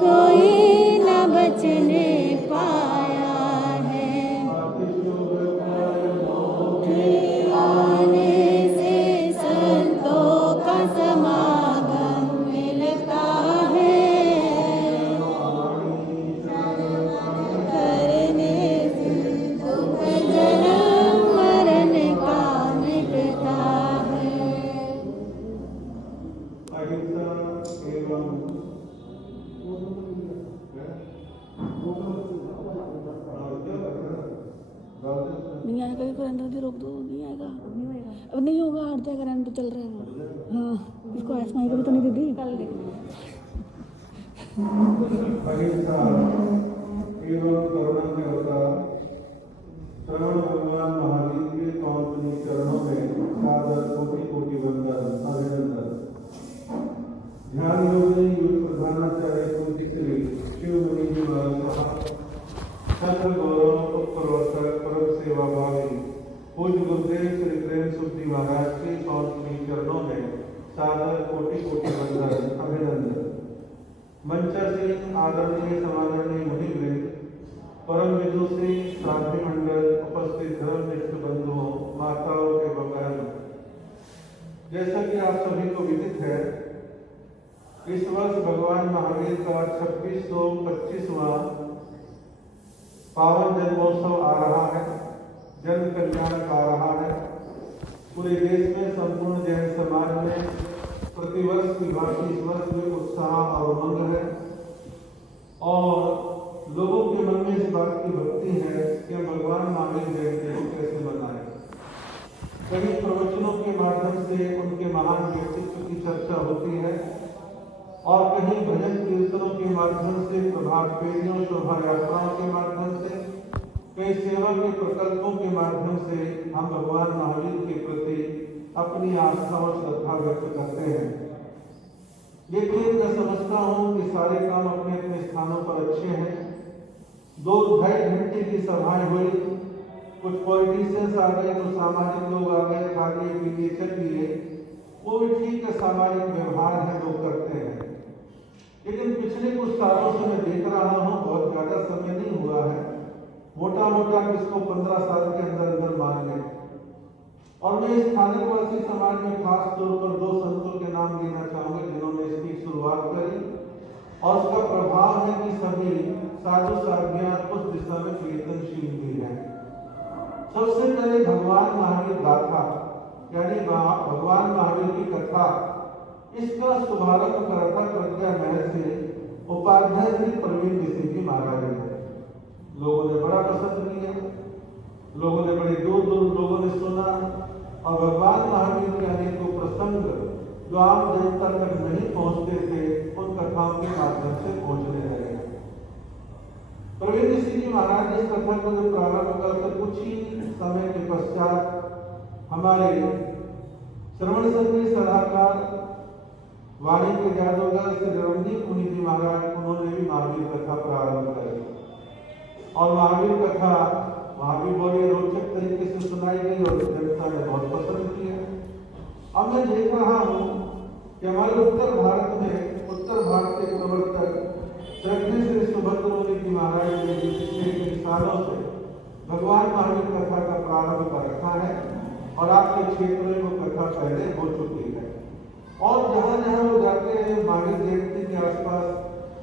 कोई न बचने पाया है। कि आने से संतों का समागम मिलता है। करने से दुख जन्म मरण का मिटता है। नहीं आएगा ये करंट भी रोक दो, नहीं आएगा, अब नहीं होगा, हट जाएगा, करंट चल रहा है। हाँ इसको आसमाई को भी तो नहीं दीदी कल श्रवण भगवान महावीर के कौन चरणों में सादर कोटि कोटि वंदन अभिनंदन। ध्यान योग में योग प्रधानाचार्य कुलदिश्री शिव मुनि जी महाराज छत्र गौरव उत्तरोत्तर परम सेवा भावी पूज्य गुरुदेव श्री प्रेम सुखजी महाराज के कौन चरणों में सादर कोटि कोटि वंदन अभिनंदन। मंचासीन आदरणीय समादरणीय मुनिवृंद, परम विदुषी साध्वी मंडल, उपस्थित धर्मनिष्ठ बंधुओं, माताओं के बहन, जैसा कि आप सभी को विदित है, इस वर्ष भगवान महावीर का 2625वां पावन जन्मोत्सव आ रहा है, जन कल्याण का आ रहा है। पूरे देश में संपूर्ण जैन समाज में प्रतिवर्ष की भांति इस वर्ष में उत्साह और उमंग है और लोगों के मन में इस बात की भक्ति है कि हम भगवान महावीर जयंती को कैसे मनाएं। कई प्रवचनों के माध्यम से उनके महान व्यक्तित्व की चर्चा होती है और कहीं भजन कीर्तनों के माध्यम से, प्रभात फेरियों, शोभा यात्राओं के माध्यम से, कई सेवा के प्रकल्पों के माध्यम से हम भगवान महावीर के प्रति अपनी आस्था और श्रद्धा व्यक्त करते हैं। लेकिन मैं समझता हूँ कि सारे काम अपने अपने स्थानों पर अच्छे हैं। 2-2.5 घंटे की सभाएं हुई, कुछ पॉलिटिशियंस आ गए, कुछ सामाजिक लोग आ गए, खा लिए पी लिए चल लिए, वो भी ठीक है, सामाजिक व्यवहार है, लोग करते हैं। लेकिन पिछले कुछ सालों से मैं देख रहा हूँ, बहुत ज्यादा समय नहीं हुआ है, मोटा मोटा इसको 15 साल के अंदर अंदर मान लें। और मैं स्थानीय वासी समाज में खास तौर पर 2 संतों के नाम लेना चाहूंगा जिन्होंने इसकी शुरुआत करी और उसका प्रभाव है कि सभी साधु साधियां उस दिशा में कीर्तनशील भी हैं। सबसे पहले भगवान महावीर गाथा यानी भगवान महावीर की कथा, इसका शुभारंभ करा था प्रज्ञा महल से उपाध्याय श्री प्रवीण ऋषि जी महाराज ने। लोगों ने बड़ा पसंद किया, लोगों ने बड़े दूर दूर लोगों ने सुना और भगवान महावीर के अनेकों प्रसंग जो आम जनता तक नहीं पहुंचते थे, उन कथाओं के माध्यम से पहुंचने लगे। प्रवीण ऋषि जी महाराज ने इस कथा को जब प्रारंभ करते कुछ ही समय के पश्चात हमारे श्रवण संघ सलाहकार वाणी के जादूगर श्री रमणीक मुनि जी महाराज, उन्होंने भी महावीर कथा प्रारंभ करी और महावीर कथा वहां भी बड़ी रोचक तरीके से सुनाई गई और जनता ने बहुत पसंद किया। अब मैं देख रहा हूँ कि हमारे उत्तर भारत में उत्तर भारत के प्रवर्तक श्री सुभद्र मुनि जी महाराज ने पिछले कई सालों से भगवान महावीर कथा का प्रारंभ कर रखा है और आपके क्षेत्र में वो कथा पहले हो चुकी है। और जहाँ जहाँ वो जाते हैं महावीर जयंती के आसपास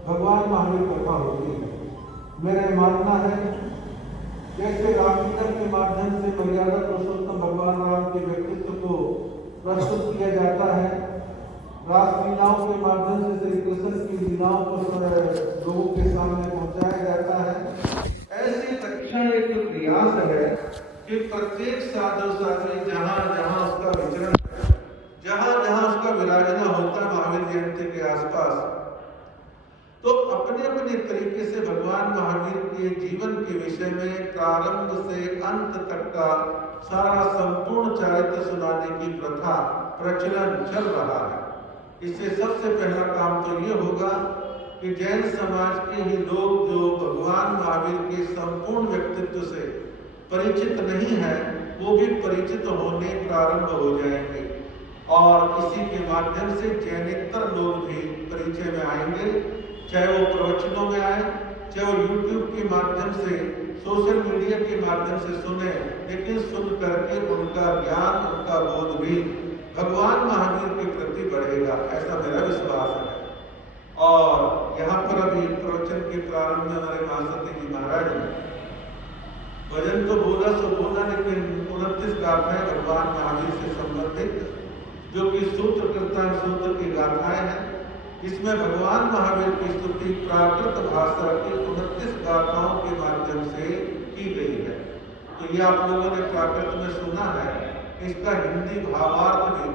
भगवान महावीर कथा होती है। मेरा मानना है जैसे रामलीला के माध्यम से मर्यादा पुरुषोत्तम भगवान राम के व्यक्तित्व को प्रस्तुत किया जाता है, रासलीलाओं के माध्यम से श्री कृष्ण की लीलाओं को लोगों के सामने पहुंचाया जाता है, ऐसी कक्षा एक प्रयास है कि प्रत्येक साधु साधवी जहाँ जहाँ उसका विचरण है, जहाँ जहाँ उसका विराजना होता है महावीर जयंती के आसपास, तो अपने अपने तरीके से भगवान महावीर के जीवन के विषय में प्रारंभ से अंत तक का सारा संपूर्ण चरित्र सुनाने की प्रथा प्रचलन चल रहा है। इससे सबसे पहला काम तो ये होगा कि जैन समाज के ही लोग जो भगवान महावीर के संपूर्ण व्यक्तित्व से परिचित नहीं है, वो भी परिचित होने प्रारंभ हो जाएंगे और इसी के माध्यम से जैनेतर लोग भी परिचय में आएंगे। चाहे वो प्रवचनों में आए, चाहे वो यूट्यूब के माध्यम से, सोशल मीडिया के माध्यम से सुने, लेकिन सुन करके उनका ज्ञान, उनका बोध भी भगवान महावीर के प्रति बढ़ेगा, ऐसा मेरा विश्वास है। और यहाँ पर अभी प्रवचन के प्रारंभ में हमारे महासती जी महाराज ने भजन तो बोला सो बोला, लेकिन 29 गाथाएं भगवान महावीर से संबंधित, जो कि सूत्र कीर्तन सूत्र की गाथाएं हैं, इसमें भगवान महावीर की स्तुति प्राकृत भाषा की 29 गाथाओं के माध्यम से की गई है। तो ये आप लोगों ने प्राकृत में सुना है, इसका हिंदी भावार्थ भी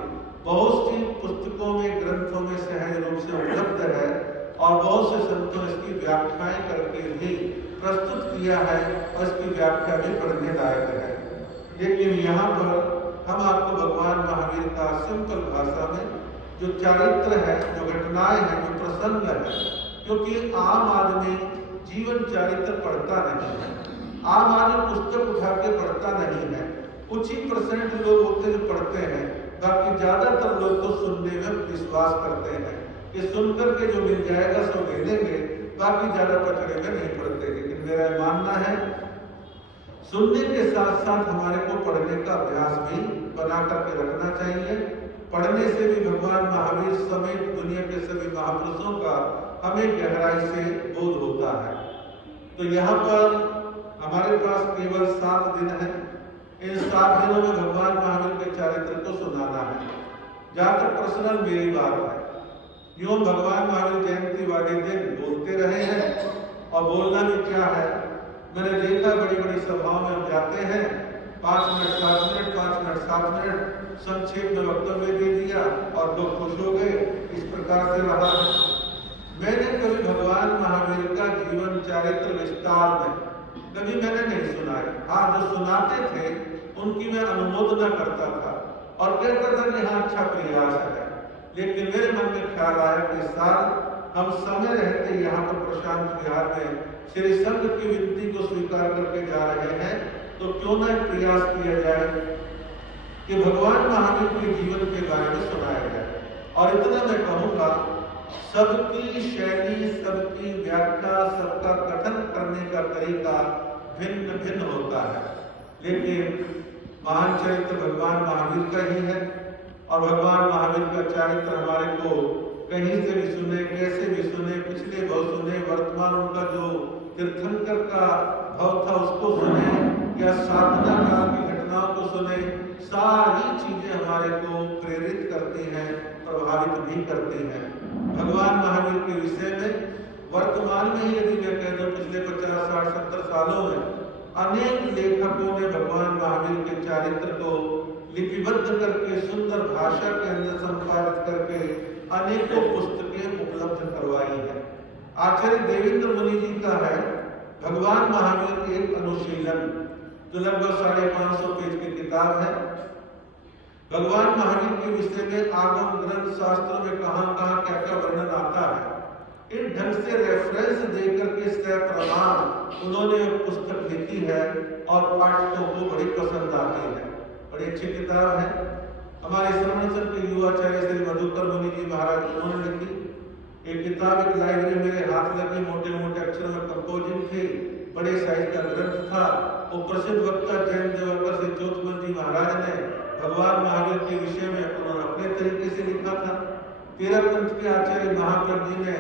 बहुत सी पुस्तकों में, ग्रंथों में सहज रूप से उपलब्ध है और बहुत से संतों इसकी व्याख्याएं करके भी प्रस्तुत किया है और इसकी व्याख्या भी पढ़ने लायक है। लेकिन यहाँ पर हम आपको भगवान महावीर का सिंपल भाषा में जो चारित्र है, जो घटनाएं हैं, जो प्रसंग है, क्योंकि आम आदमी जीवन चारित्र पढ़ता नहीं है, आम आदमी पुस्तक उठा के पढ़ता नहीं है, कुछ ही % लोग होते जो पढ़ते हैं, बाकी ज्यादातर लोग तो सुनने में विश्वास करते हैं कि सुनकर के जो मिल जाएगा सो ले लेंगे, बाकी ज्यादा पचड़े में नहीं पढ़ते। लेकिन मेरा मानना है सुनने के साथ साथ हमारे को पढ़ने का अभ्यास भी बना करके रखना चाहिए। पढ़ने से भी भगवान महावीर समेत दुनिया के सभी महापुरुषों का हमें गहराई से बोध होता है। तो यहाँ पर हमारे पास केवल 7 दिन है। इन 7 दिनों में भगवान महावीर के चारित्र को सुनाना है। जहाँ तक पर्सनल मेरी बात है, यूं भगवान महावीर जयंती वाले दिन बोलते रहे हैं, और बोलना भी क्या है, मैंने देखा बड़ी बड़ी सभाओं में हम जाते हैं, 5 मिनट 7 मिनट, 5 मिनट 7 मिनट संक्षेप में वक्तव्य दे दिया और लोग खुश हो गए, इस प्रकार से रहा। मैंने कभी भगवान महावीर का जीवन चारित्र विस्तार में कभी मैंने नहीं सुना है। हाँ, जो सुनाते थे उनकी मैं अनुमोदना करता था और कहता था कि हाँ, अच्छा प्रयास है। लेकिन मेरे मन में ख्याल आया कि इस साल हम समय रहते यहाँ पर प्रशांत विहार में श्री संघ की विनती को स्वीकार करके जा रहे हैं, तो क्यों ना एक प्रयास किया जाए कि भगवान महावीर के जीवन के बारे में सुनाया जाए। और इतना मैं कहूँगा, सबकी शैली, सबकी व्याख्या, सबका कथन करने का तरीका भिन्न भिन्न होता है, लेकिन महान चरित्र भगवान महावीर का ही है। और भगवान महावीर का चरित्र हमारे को कहीं से भी सुने, कैसे भी सुने, पिछले भव सुने, वर्तमान उनका जो तीर्थंकर का भव था उसको सुने, या साधना काल की घटनाओं को सुने, सारी चीजें हमारे को प्रेरित करती हैं, प्रभावित भी करती हैं। भगवान महावीर के विषय में वर्तमान में ही यदि मैं कह दूं, पिछले 50, 60, 70 सालों में अनेक लेखकों ने भगवान महावीर के चरित्र को लिपिबद्ध करके, सुंदर भाषा के अंदर संपादित करके अनेकों पुस्तकें उपलब्ध करवाई है। आचार्य देवेंद्र मुनि जी का है भगवान महावीर एक अनुशीलन, जो लगभग 550 पेज की किताब है। भगवान महावीर के विषय में आगम ग्रंथ शास्त्रों में कहां क्या क्या वर्णन आता है, एक ढंग से रेफरेंस देकर के सह प्रमाण उन्होंने पुस्तक लिखी है और पाठकों को बड़ी पसंद आती है। बड़ी अच्छी किताब है। हमारे श्रवण संघ के युवाचार्य श्री मधुकर मुनि जी महाराज उन्होंने लिखी एक किताब, एक लाइब्रेरी मेरे हाथ लगी, मोटे मोटे अक्षर में कंपोजिंग थी, बड़े साइज का ग्रंथ था। वो प्रसिद्ध वक्ता जैन देवकर से ज्योतिमन जी महाराज ने भगवान महावीर के विषय में उन्होंने अपने तरीके से लिखा था। 13 पंथ के आचार्य महाप्रभ जी ने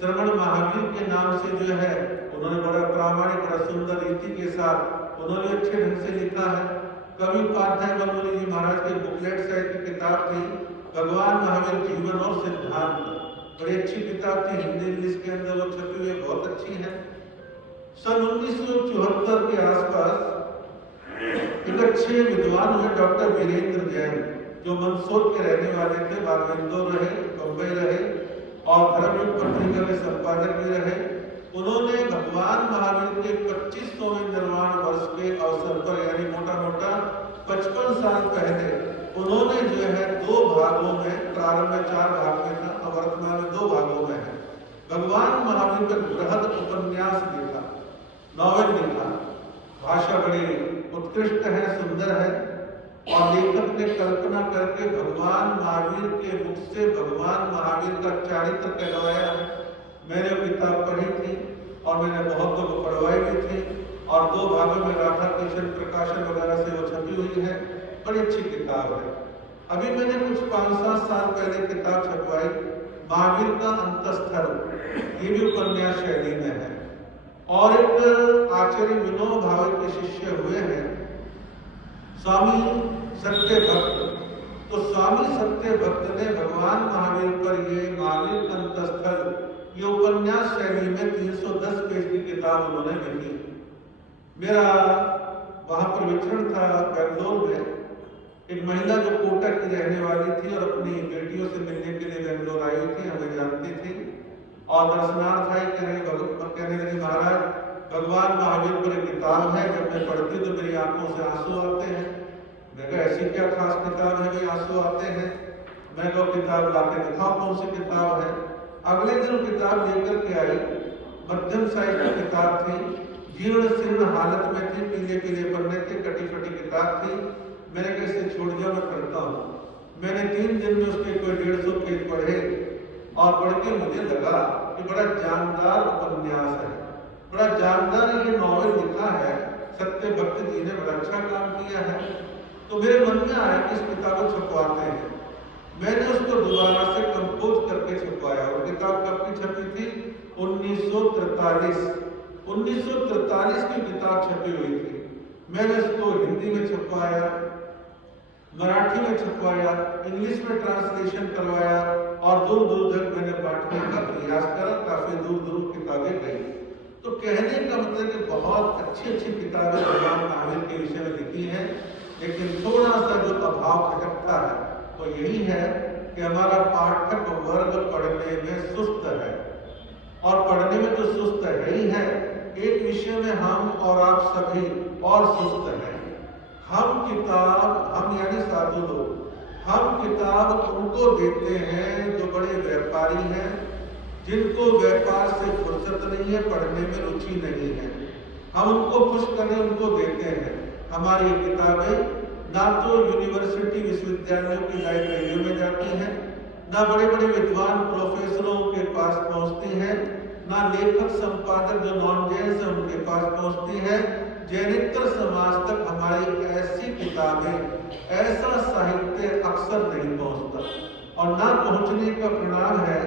श्रवण महावीर के नाम से जो है उन्होंने बड़ा प्रामाणिक, बड़ा सुंदर रीति के साथ उन्होंने अच्छे ढंग से लिखा है। कवि उपाध्याय मुनि जी महाराज की बुकलेट साइज की किताब थी भगवान महावीर जीवन और सिद्धांत, बड़ी अच्छी किताब थी, हिंदी इंग्लिश के अंदर वो छपी हुई, बहुत अच्छी है। सन 1974 के आसपास एक अच्छे विद्वान हुए डॉक्टर वीरेंद्र जैन, जो मंदसौर के रहने वाले थे, बाद में इंदौर रहे, बम्बई रहे और धर्मयुग पत्रिका के संपादक भी रहे। उन्होंने भगवान महावीर के 25वें निर्वाण वर्ष के अवसर पर, यानी मोटा मोटा 55 साल पहले, उन्होंने जो है 2 भागों में, प्रारंभ में 4 भाग में था और वर्तमान में 2 भागों में है, भगवान महावीर का बृहद उपन्यास लिखा, नॉवेल लिखा। भाषा बड़ी उत्कृष्ट है, सुंदर है, और लेखक ने कल्पना करके भगवान महावीर के मुख से भगवान महावीर का चरित्र कहलवाया। मैंने वो किताब पढ़ी थी और मैंने बहुतों को पढ़वाई भी थी और 2 भागों में राधा किशन प्रकाशन वगैरह से वो छपी हुई है। बड़ी अच्छी किताब है। अभी मैंने कुछ 5-7 साल पहले किताब छपवाई महावीर का अंतस्थल, ये भी उपन्यास शैली में है और एक आचार्य विनोद भावे के शिष्य हुए हैं स्वामी सत्य भक्त। तो स्वामी सत्य भक्त ने भगवान महावीर पर ये महावीर अंतस्थल ये उपन्यास शैली में 310 पेज की किताब उन्होंने लिखी। मेरा वहां पर विचरण था बेंगलोर में। एक महिला जो कोटा की रहने वाली थी और अपनी बेटियों से मिलने के लिए बेंगलोर आई थी, हमें जानती थी और दर्शनार्थ आई। कहने लगी महाराज भगवान महावीर पर एक किताब है, जब मैं पढ़ती तो मेरी आंखों से आंसू आते हैं। मैं कहा ऐसी क्या खास किताब है भाई आंसू आते हैं? मैं कहा किताब लाके दिखाओ कौन सी किताब है। अगले दिन किताब लेकर के आई। मध्यम साइज की किताब थी, जीर्ण शीर्ण हालत में थी, पीले पीले पन्ने थे, कटी फटी किताब थी। मैंने कैसे छोड़ दिया, मैं पढ़ता हूँ। मैंने 3 दिन में उसके कोई 150 पेज पढ़े और पढ़ के मुझे लगा कि बड़ा जानदार उपन्यास है, बड़ा जानदार ये नॉवेल लिखा है। सत्य भक्त जी ने बड़ा अच्छा काम किया है। तो मेरे मन में आया कि इस किताब को छपवाते हैं। मैंने उसको दोबारा से कंपोज करके छपवाया और किताब कब की छपी थी? 1943 की किताब छपी हुई थी। मैंने उसको हिंदी में छपवाया, मराठी में छपवाया, इंग्लिश में ट्रांसलेशन करवाया और दूर दूर तक मैंने बांटने का प्रयास करा। काफी दूर दूर किताबें गई। तो कहने का मतलब कि बहुत अच्छी अच्छी किताबें भगवान महावीर के विषय में लिखी है, लेकिन थोड़ा सा जो अभाव खटकता है वो यही है कि हमारा पाठक वर्ग पढ़ने में सुस्त है और पढ़ने में तो सुस्त है ही है, एक विषय में हम और आप सभी और सुस्त हैं। हम यानी साधु लोग, हम किताब उनको देते हैं जो बड़े व्यापारी हैं, जिनको व्यापार से फुर्सत नहीं है, पढ़ने में रुचि नहीं है। हम उनको खुश करने उनको देते हैं। हमारी किताबें ना तो यूनिवर्सिटी विश्वविद्यालयों की लाइब्रेरियों में जाती हैं, ना बड़े बड़े विद्वान प्रोफेसरों के पास पहुंचती हैं, ना लेखक संपादक जो नॉन जैन है उनके पास पहुंचती है। जैनितर समाज तक हमारी ऐसी किताबें, ऐसा साहित्य अक्सर नहीं पहुंचता और ना पहुंचने का परिणाम है।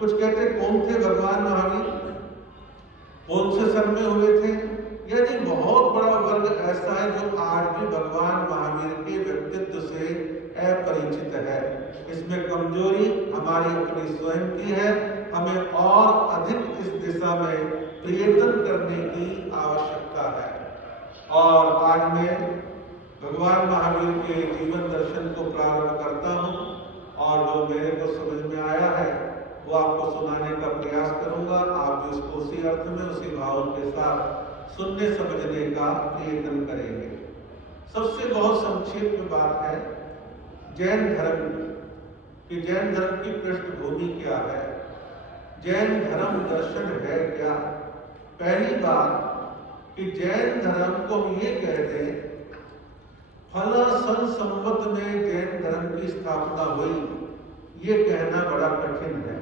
कुछ कहते कौन थे भगवान महावीर, कौन से सन में हुए थे? यदि बहुत बड़ा वर्ग ऐसा है जो आज भी भगवान महावीर के व्यक्तित्व से अपरिचित है। इसमें कमजोरी हमारी अपनी स्वयं की है। हमें और अधिक इस दिशा में प्रयत्न करने की आवश्यकता है। और आज मैं भगवान महावीर के जीवन दर्शन को प्रारंभ करता हूँ और जो मेरे को समझ में आया है वो आपको सुनाने का प्रयास करूंगा। आप भी उसको उसी अर्थ में, उसी भाव के साथ सुनने समझने का प्रयत्न करेंगे। सबसे बहुत संक्षिप्त में बात है जैन धर्म की। जैन धर्म की पृष्ठभूमि क्या है, जैन धर्म दर्शन है क्या? पहली बात कि जैन धर्म को हम ये कहते हैं फला सन संवत में जैन धर्म की स्थापना हुई, ये कहना बड़ा कठिन है।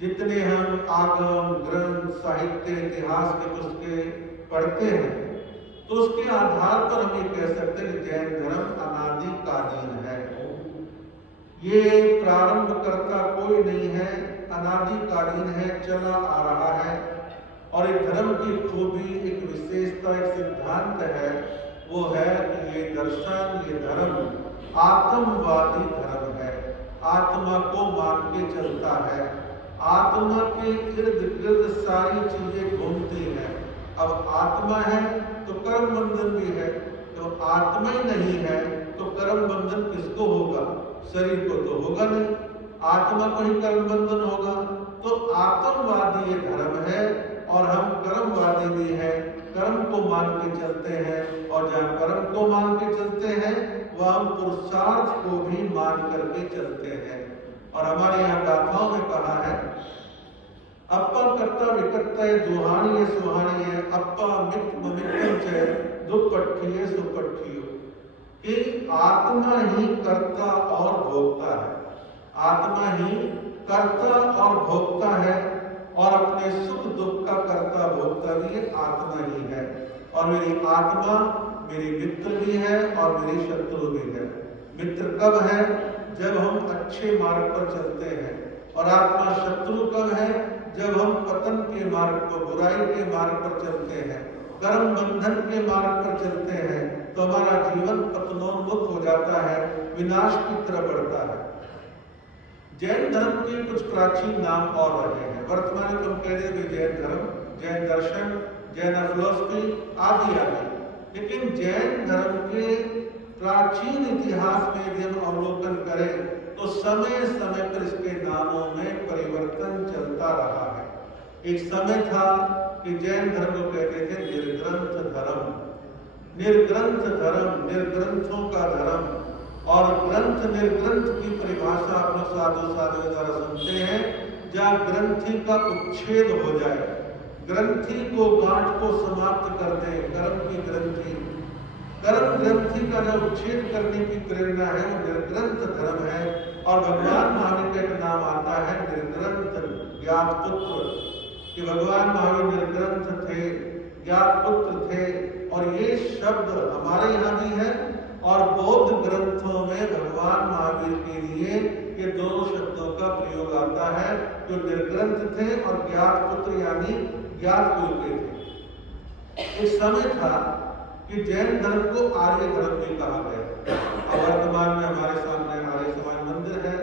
जितने हम आगम ग्रंथ साहित्य इतिहास के पुस्तकें पढ़ते हैं तो उसके आधार पर हम ये कह सकते हैं कि जैन धर्म अनादिकालीन है। ये प्रारंभ करता कोई नहीं है, अनादिकालीन है, चला आ रहा है। और एक धर्म की खूबी, एक विशेषता, एक सिद्धांत है, वो है कि ये दर्शन, ये धर्म आत्मवादी धर्म है। आत्मा को मान के चलता है, आत्मा के इर्द गिर्द सारी चीजें घूमती हैं। अब आत्मा है तो कर्म बंधन भी है, तो आत्मा ही नहीं है तो कर्म बंधन किसको होगा? शरीर को तो होगा नहीं, आत्मा को ही कर्म बंधन होगा। तो आत्मवादी ये धर्म है और हम कर्मवादी भी हैं, कर्म को मान के चलते हैं। और जहाँ कर्म को मान के चलते हैं वह हम पुरुषार्थ को भी मान करके चलते हैं। और हमारे यहाँ गाथाओं में कहा है अप्पा कर्ता विकर्ता दुहानी है सुहानी है, अप्पा मित्रम च दुपट्ठिये सुपट्ठियो, कि आत्मा ही कर्ता और भोक्ता है। आत्मा ही कर्ता और भोक्ता है और अपने सुख दुख का कर्ता भोक्ता भी ये आत्मा ही है। और मेरी आत्मा मेरी मित्र भी है और मेरी शत्रु भी है। मित्र कब है? जब हम अच्छे मार्ग पर चलते हैं। और आत्मा शत्रु कब है? जब हम पतन के मार्ग पर, बुराई के मार्ग पर चलते हैं, कर्म बंधन के मार्ग पर चलते हैं, तो हमारा जीवन पतनोन्मुख हो जाता है, विनाश की तरफ बढ़ता है। जैन धर्म के कुछ प्राचीन नाम और रहे हैं। वर्तमान में तुम कह रहे जैन धर्म, जैन दर्शन, जैन फिलॉसफी आदि आदि। लेकिन जैन धर्म के प्राचीन इतिहास में यदि हम अवलोकन करें तो समय समय पर इसके नामों में परिवर्तन चलता रहा है। एक समय था कि जैन धर्म को कहते थे निर्ग्रंथ धर्म। निर्ग्रंथ धर्म, निर्ग्रंथों का धर्म। और ग्रंथ निर्ग्रंथ की परिभाषा आप लोग साधु के द्वारा सुनते हैं, जहाँ ग्रंथि का उच्छेद हो जाए, ग्रंथि को, गांठ को समाप्त कर दे, कर्म की ग्रंथि, कर्म ग्रंथि का जो उच्छेद करने की प्रेरणा है वो निर्ग्रंथ धर्म है। और भगवान महावीर का एक नाम आता है निर्ग्रंथ ज्ञात पुत्र, कि भगवान महावीर निर्ग्रंथ थे, ज्ञात पुत्र थे। और ये शब्द हमारे यहाँ भी है और बौद्ध ग्रंथों में भगवान महावीर के लिए ये दोनों शब्दों का प्रयोग आता है, जो निर्ग्रंथ थे और ज्ञात पुत्र यानी ज्ञात कुल के थे। एक समय था कि जैन धर्म को आर्य धर्म भी कहा गया। अब वर्तमान में हमारे सामने आर्य समाज मंदिर है,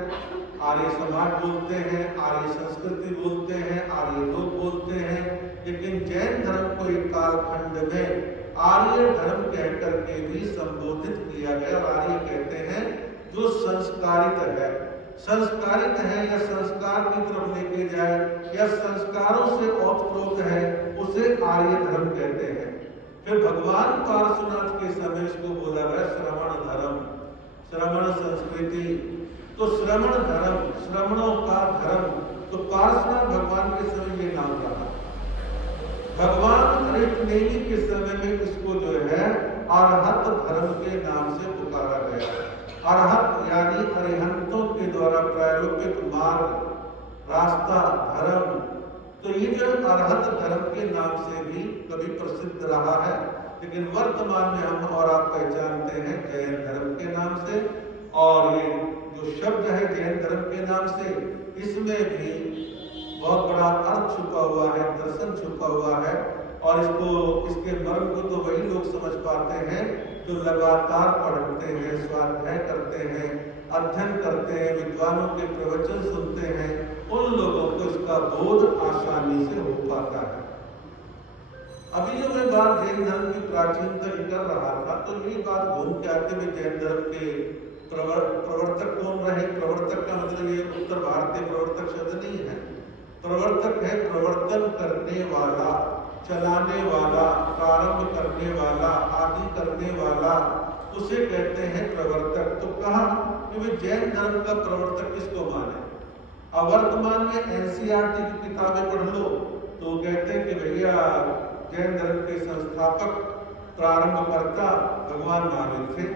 आर्य समाज बोलते हैं, आर्य संस्कृति बोलते हैं, आर्य लोग बोलते हैं। लेकिन जैन धर्म को एक कालखंड में आर्य धर्म कहकर के भी संबोधित किया गया। और आर्य कहते हैं जो संस्कारित है, संस्कारित है या संस्कार की तरफ लेके जाए या संस्कारों से ओतप्रोत है, उसे आर्य धर्म कहते हैं। फिर भगवान पार्श्वनाथ के समय इसको बोला गया श्रमण धर्म, श्रमण संस्कृति। तो श्रमण धर्म, श्रमणों का धर्म। तो पार्श्वनाथ भगवान के समय ये नाम रहा। भगवान हरितनेमी के समय में इसको जो है अरहत धर्म के नाम से पुकारा गया। अरहत यानी अरिहंतों के द्वारा प्रारूपित मार्ग, रास्ता, धर्म। तो ये जो अरहत धर्म के नाम से भी कभी प्रसिद्ध रहा है। लेकिन वर्तमान में हम और आप पहचानते हैं जैन धर्म के नाम से। और ये जो शब्द है जैन धर्म के नाम से, इसमें भी बहुत बड़ा अर्थ छुपा हुआ है, दर्शन छुपा हुआ है। और इसको, इसके मर्म को तो वही लोग समझ पाते हैं जो लगातार पढ़ते हैं, स्वाध्याय करते हैं, अध्ययन करते हैं, विद्वानों के प्रवचन सुनते हैं। उन लोगों को इसका बोध आसानी से हो पाता है। अभी जो मैं बात जैन धर्म की प्राचीनता की कर रहा था, तो ये बात घूम के आते हुए जैन धर्म के प्रवर्तक कौन रहे। प्रवर्तक का मतलब ये उत्तर भारतीय प्रवर्तक शब्द नहीं है। प्रवर्तक है प्रवर्तन करने वाला, चलाने वाला, प्रारंभ करने वाला, आदि करने वाला, उसे कहते हैं प्रवर्तक। तो कहा कि वे जैन धर्म का प्रवर्तक किसको माने। अब वर्तमान में एनसीईआरटी की किताबें पढ़ लो तो कहते हैं कि भैया जैन धर्म के संस्थापक, प्रारंभकर्ता भगवान महावीर थे।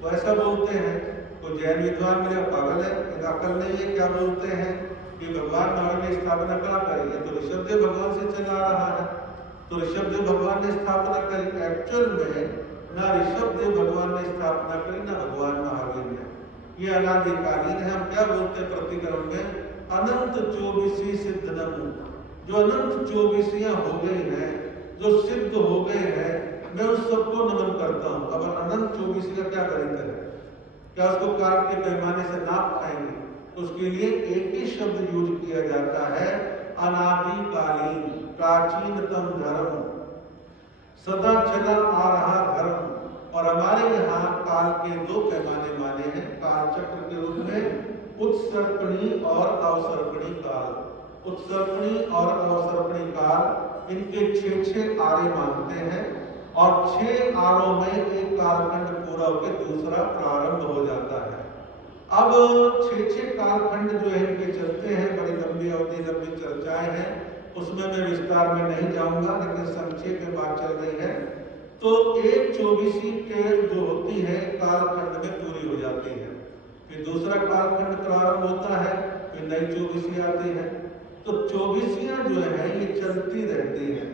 तो ऐसा बोलते हैं। तो जैन विद्वान मेरे पागल है, इनका अकल नहीं है, क्या बोलते हैं कि भगवान महावीर ने स्थापना कहाँ करी है, तो ऋषभदेव भगवान से चला रहा है। तो ऋषभदेव भगवान ने स्थापना करी। एक्चुअल में ना ऋषभदेव भगवान ने स्थापना करी, ना भगवान महावीर ने। ये अनादिकालीन है। हम क्या बोलते हैं प्रतिक्रम में, अनंत 24 सिद्ध नमो। जो अनंत 24 हो गई हैं, जो सिद्ध हो गए हैं, मैं उस सबको नमन करता हूँ। अब अनंत 24 का क्या गणित है, क्या उसको काट के पैमाने से नाप पाएंगे। उसके लिए एक ही शब्द यूज किया जाता है, अनादिकालीन, प्राचीनतम धर्म, सदा चला आ रहा धर्म। और हमारे यहाँ काल के दो पैमाने माने हैं काल चक्र के रूप में, उत्सर्पणी और अवसर्पणी काल। उत्सर्पणी और अवसर्पणी काल, इनके 6 आरे मानते हैं। और 6 आरों में एक कालखंड पूरा होकर दूसरा प्रारंभ हो जाता है। अब 6 कालखंड जो है इनके चलते हैं, बड़ी लंबी अवधि, लंबी चर्चाएं हैं, उसमें मैं विस्तार में नहीं जाऊंगा, लेकिन संक्षेप में बात चल रही है। तो एक 24 के जो होती है कालखंड में पूरी हो जाती है। फिर दूसरा कालखंड प्रारंभ होता है, फिर नई 24 आती है। तो 24 जो है ये चलती रहती है।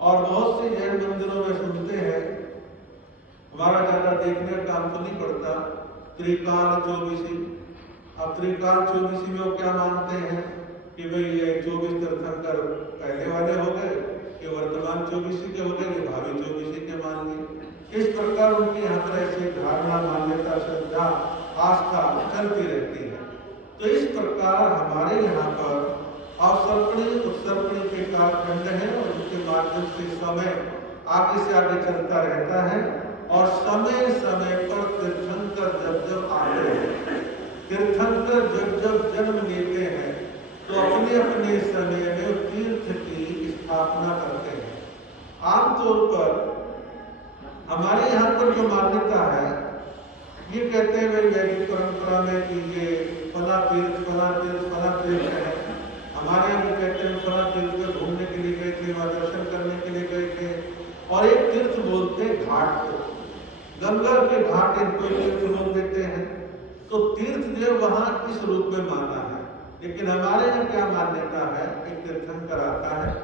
और बहुत से जैन मंदिरों में सुनते हैं, हमारा ज्यादा देखने का काम तो नहीं पड़ता, त्रिकाल 24। अब त्रिकाल 24 में वो क्या मानते हैं कि भाई ये 24 तीर्थंकर पहले वाले हो गए, ये वर्तमान 24 के हो गए, ये भावी 24 के मान लिए। इस प्रकार उनके यहाँ पर ऐसी धारणा, मान्यता, श्रद्धा, आस्था चलती रहती है। तो इस प्रकार हमारे यहाँ पर अवसर्पणी उत्सर्पणी के कालखंड है और उसके माध्यम से समय आगे से आगे चलता रहता है। और समय समय पर तीर्थंकर जब जब आते हैं, तीर्थंकर जब जब जन्म लेते हैं, तो अपने अपने समय में तीर्थ की स्थापना करते हैं। आमतौर पर हमारे यहाँ पर जो मान्यता है, ये कहते हैं भाई वैदिक परंपरा में कि ये फला तीर्थ फला तीर्थ फला तीर्थ है। हमारे यहाँ कहते हैं फला तीर्थ में घूमने के लिए गए थे, वहाँ दर्शन करने के लिए गए थे। और एक तीर्थ बोलते हैं घाट को, गंगा के घाट इनको तीर्थ बोल देते हैं। तो तीर्थ जो वहाँ इस रूप में माना है। लेकिन हमारे यहाँ क्या मान्यता है, एक तीर्थंकर आता है,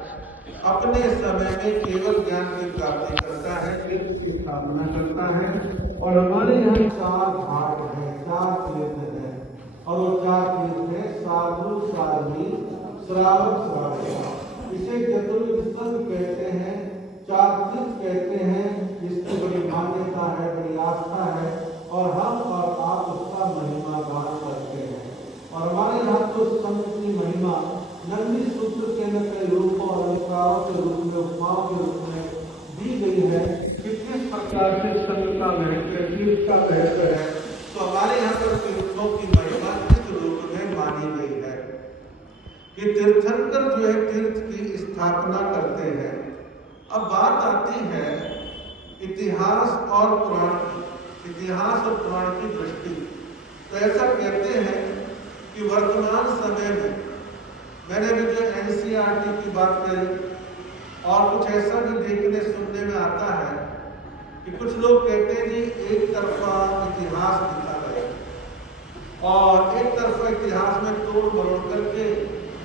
अपने समय में केवल ज्ञान की प्राप्ति करता है, तीर्थ की स्थापना करता है। और हमारे यहाँ 4 घाट है, 4 तीर्थ है। और वो 4 तीर्थ है साधु, साध्वी, श्रावक, श्राविका। इसे चतुर्विध संघ कहते हैं, 4 तीर्थ कहते हैं, जिसकी बड़ी मान्यता है, बड़ी आस्था है। और हम और आप उसका महिमा गान करते हैं। और हमारे यहाँ तो संघ की महिमा नंदी सूत्र के न कई रूपों और अलंकारों के रूप में, उपमाओं के रूप में दी गई है कि किस प्रकार से संघ का महत्व, तीर्थ का महत्व है। तो हमारे यहाँ पर तीर्थों की महिमा इस रूप में मानी गई है कि तीर्थंकर जो है तीर्थ की स्थापना करते हैं। अब बात आती है इतिहास और पुराण की, इतिहास और पुराण की दृष्टि। तो ऐसा कहते हैं कि वर्तमान समय में, मैंने भी जो NCERT की बात करी, और कुछ ऐसा भी देखने सुनने में आता है कि कुछ लोग कहते हैं जी एक तरफा इतिहास लिखा गया और एक तरफा इतिहास में तोड़ मरोड़ करके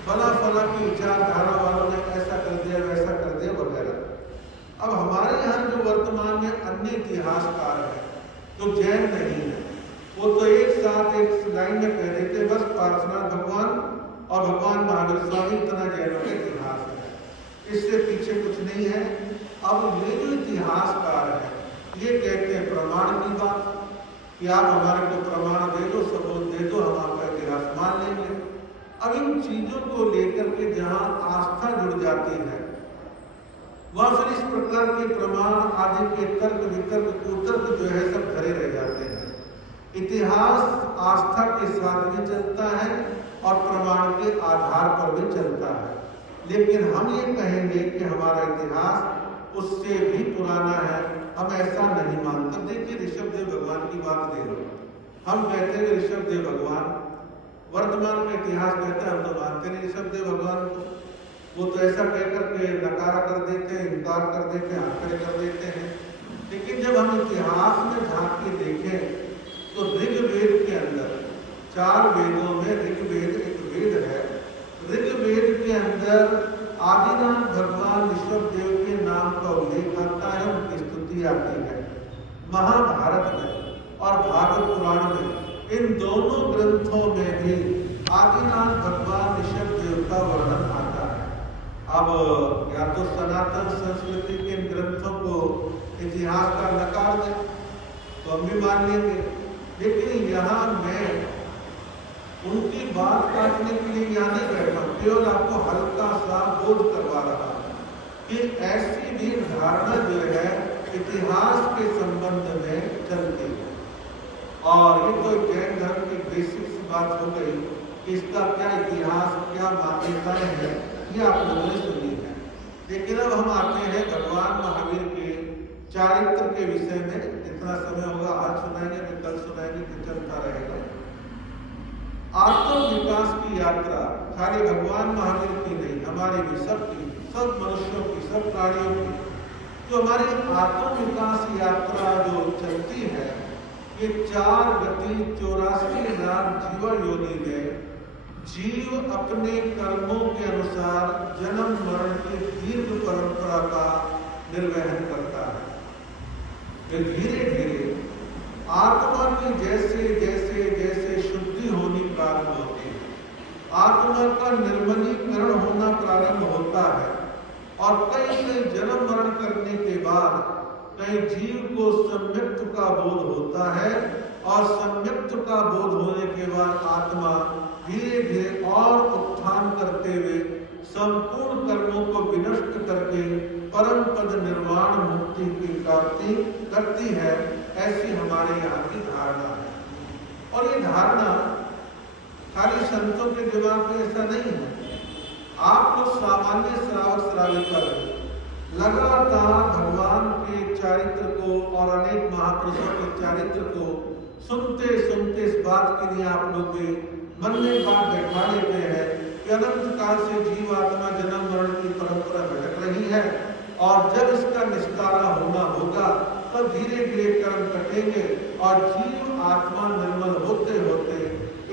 फला फला की विचारधारा वालों ने ऐसा कर दिया, वैसा कर दिया वगैरह। अब हमारे यहाँ जो वर्तमान में अन्य इतिहासकार है, तो जैन नहीं है, वो तो एक साथ एक लाइन में कह देते बस पार्श्वनाथ भगवान और भगवान महावीर स्वामी इतना जैनों का इतिहास है, इससे पीछे कुछ नहीं है। अब ये जो इतिहासकार है, ये कहते हैं प्रमाण की बात कि आप हमारे को प्रमाण दे दो, सबूत दे दो, हम आपका इतिहास मान लेंगे। अब इन चीजों को लेकर के जहाँ आस्था जुड़ जाती है, वहां फिर इस प्रकार के प्रमाण आदि के तर्क वितर्क कुतर्क जो है सब भरे रह जाते हैं। इतिहास आस्था के साथ भी चलता है और प्रमाण के आधार पर भी चलता है। लेकिन हम ये कहेंगे कि हमारा इतिहास उससे भी पुराना है, हम ऐसा नहीं मानते। देखिए ऋषभदेव भगवान की बात ले लो, हम कहते हैं ऋषभदेव भगवान, वर्तमान का इतिहास कहते हैं, हम तो मानते नहीं ऋषभदेव भगवान को। वो तो ऐसा कहकर के नकारा कर देते हैं, इनकार कर देते हैं, आंकड़े कर देते हैं। लेकिन जब हम इतिहास में झांक के देखें तो ऋग्वेद के अंदर 4 वेदों में ऋग्वेद एक वेद है। ऋग्वेद के अंदर आदिनाथ भगवान ऋषभदेव के नाम का उल्लेख आता है, उनकी स्तुति आती है। महाभारत में और भागवत पुराण में, इन दोनों ग्रंथों में भी आदिनाथ भगवान ऋषभदेव का वर्णन आता है। अब या तो सनातन संस्कृति के इन ग्रंथों को इतिहास का नकार दें तो हम भी मान लेंगे, लेकिन यहाँ मैं उनकी बात काटने के लिए यहाँ नहीं बैठा, केवल आपको हल्का सा बोध करवा रहा हूँ कि ऐसी भी धारणा जो है इतिहास के संबंध में चलती है। और ये तो जैन धर्म की बेसिक सी बात हो गई कि इसका क्या इतिहास, क्या मान्यताएं हैं, ये आप लोगों ने सुनी है। लेकिन अब हम आते हैं भगवान महावीर के चारित्र के विषय में। जितना समय होगा आज सुनाएंगे, फिर कल सुनाएंगे, फिर चलता रहेगा। आत्म विकास की यात्रा खाली भगवान महावीर की नहीं, हमारी भी, सबकी, सब मनुष्यों की, सब प्राणियों की। जो हमारी आत्म विकास यात्रा जो चलती है, ये 4 गति 84 लाख जीवन योनि में जीव अपने कर्मों के अनुसार जन्म मरण की दीर्घ परंपरा का निर्वहन करता है। फिर धीरे धीरे आत्मा की जैसे जैसे जैसे शुद्धि होनी प्रारंभ होती है, आत्मा का निर्मलीकरण होना प्रारंभ होता है और कई कई जन्म मरण करने के बाद कई जीव को सम्यक्त का बोध होता है और सम्यक्त का बोध होने के बाद आत्मा धीरे धीरे और उत्थान करते हुए संपूर्ण कर्मों को विनष्ट करके परम पद निर्वाण मुक्ति की प्राप्ति करती है। ऐसी हमारे यहाँ की धारणा है। और ये धारणा खाली संतों के दिमाग में ऐसा नहीं है। आप लोग सामान्य श्रावक श्राविका लगातार भगवान के चारित्र को और अनेक महापुरुषों के चारित्र को सुनते सुनते इस बात के लिए आप लोग भी मन में बात बैठा लेते हैं कि अनंत काल से जीव आत्मा जन्म मरण की परंपरा भटक रही है और जब इसका निस्तारा होना होगा तब धीरे धीरे कर्म कटेंगे और जीव आत्मा निर्मल होते होते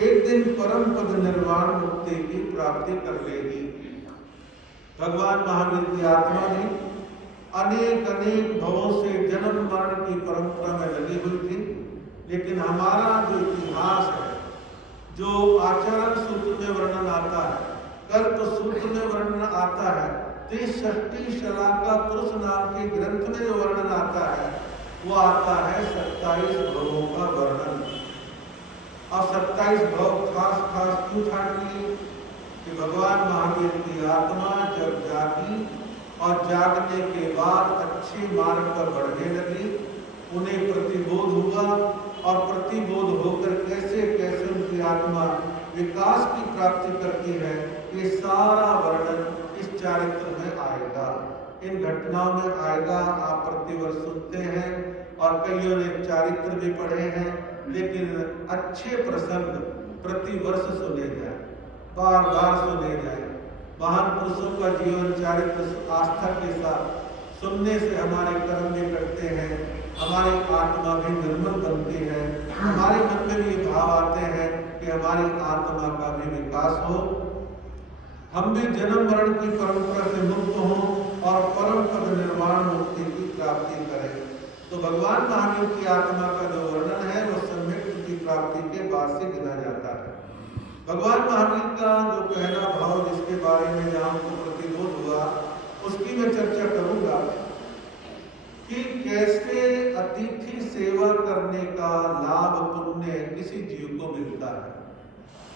एक दिन परम पद निर्वाण मुक्ति की प्राप्ति कर लेगी। भगवान महावीर की आत्मा भी अनेक अनेक भवों से जन्म मरण की परंपरा में लगी हुई थी, लेकिन हमारा जो इतिहास है, जो आचरण सूत्र में वर्णन आता है, कल्प सूत्र में वर्णन आता है, 63 शलाका पुरुष नाम के ग्रंथ में जो वर्णन आता है वो आता है 27 भवों का वर्णन। और 27 भव खास खास क्यों छाट लिए कि भगवान महावीर की आत्मा जब जागी और जागने के बाद अच्छे मार्ग पर बढ़ने लगी, उन्हें प्रतिबोध हुआ और प्रतिबोध होकर कैसे कैसे उनकी आत्मा विकास की प्राप्ति करती है, ये सारा वर्णन इस चारित्र में आएगा, इन घटनाओं में आएगा। आप प्रतिवर्ष सुनते हैं और कईयों ने चारित्र भी पढ़े हैं, लेकिन अच्छे प्रसंग प्रतिवर्ष सुने जाए, बार बार सुने जाए। महान पुरुषों का जीवन चारित्र आस्था के साथ सुनने से हमारे कर्म भी कटते हैं, हमारी आत्मा भी निर्मल बनती है, हमारे मन में भी भाव आते हैं कि हमारी आत्मा का भी विकास हो, हम भी जन्म मरण की परंपरा से मुक्त हों और परम पद निर्वाण मुक्ति की प्राप्ति करें। तो भगवान महावीर की आत्मा का जो वर्णन है वो सम्यक्त की प्राप्ति के बाद से गिना जाता है। भगवान महावीर का जो पहला भाव जिसके बारे में जहाँ को प्रतिबोध हुआ उसकी मैं चर्चा करूंगा कि कैसे अतिथि सेवा करने का लाभ पुण्य किसी जीव को मिलता है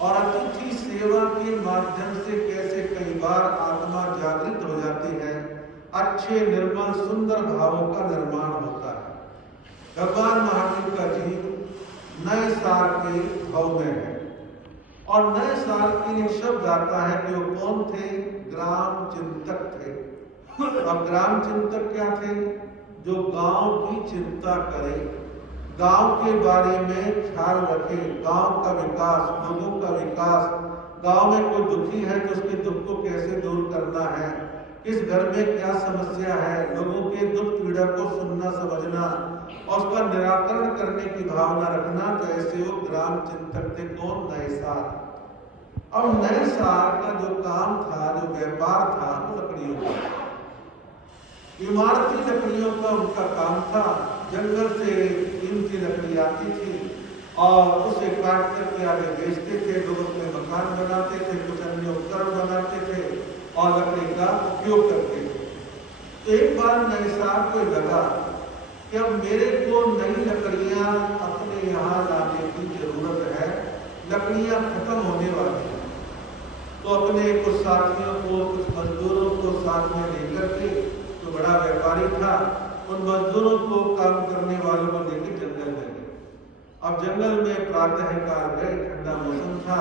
और अतिथि सेवा के माध्यम से कैसे कई बार आत्मा जागृत हो जाती है, अच्छे निर्मल सुंदर भावों का निर्माण होता है। भगवान महावीर का जीव नए साल के भाव में है और नए साल के लिए शब्द आता है कि वो कौन थे? ग्राम चिंतक थे। अब ग्राम चिंतक क्या थे? जो गांव की चिंता करे, गांव के बारे में ख्याल रखे, गांव का विकास, लोगों का विकास, गांव में कोई दुखी है तो उसके दुख को कैसे दूर करना है, किस घर में क्या समस्या है, लोगों के दुख पीड़ा को सुनना समझना और उसका निराकरण करने की भावना रखना। तो ऐसे वो ग्राम चिंतक थे। कौन? नए साल। अब नए साल का जो काम था, जो व्यापार था, वो लकड़ियों का, इमारती लकड़ियों का उनका काम था। जंगल से कीमती लकड़ी आती थी और उसे काट करके आगे बेचते थे, लोग अपने मकान बनाते थे, कुछ अन्य उपकरण बनाते थे और लकड़ी का उपयोग करते थे। तो एक बार नए साहब को लगा कि अब मेरे को नई लकड़ियां अपने यहाँ लाने की जरूरत है, लकड़ियां खत्म होने वाली हैं। तो अपने कुछ साथियों को, कुछ मजदूरों को साथ में लेकर के, तो बड़ा व्यापारी था, उन मजदूरों को काम करने वालों को लेकर जंगल में गए। अब जंगल में प्रातः काल गए, ठंडा मौसम था,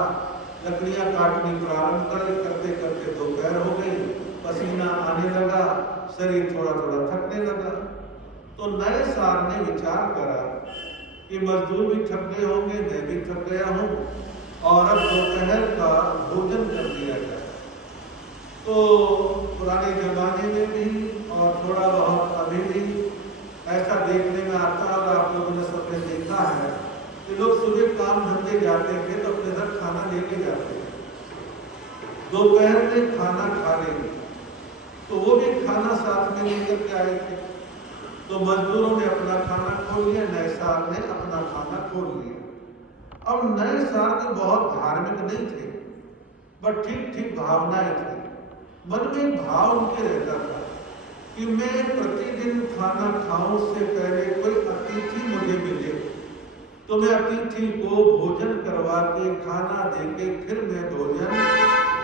लकड़ियां काटनी प्रारंभ करते करते दोपहर हो गई, पसीना आने लगा, शरीर थोड़ा थोड़ा थकने लगा। तो नए साल ने विचार करा कि मजदूर भी थक गए होंगे, मैं भी थक गया हूँ और अब दोपहर का भोजन कर दिया जाए। तो पुराने जमाने में भी और थोड़ा बहुत अभी भी ऐसा देखने में आता है और आप लोगों ने सबने देखा है कि लोग सुबह काम धंधे जाते थे तो अपने घर खाना लेके जाते थे। दोपहर में खाना खा लेंगे, तो वो भी खाना साथ में लेकर के आए थे। तो मजदूरों ने अपना खाना खोल लिया, नए साल ने अपना खाना खोल लिया। अब नए साल के बहुत धार्मिक नहीं थे, बट ठीक ठीक भावनाएं थी। मन में भाव उनके रहता था कि मैं प्रतिदिन खाना खाऊं, उससे पहले कोई अतिथि मुझे मिले तो मैं अतिथि को भोजन करवा के खाना देके फिर मैं भोजन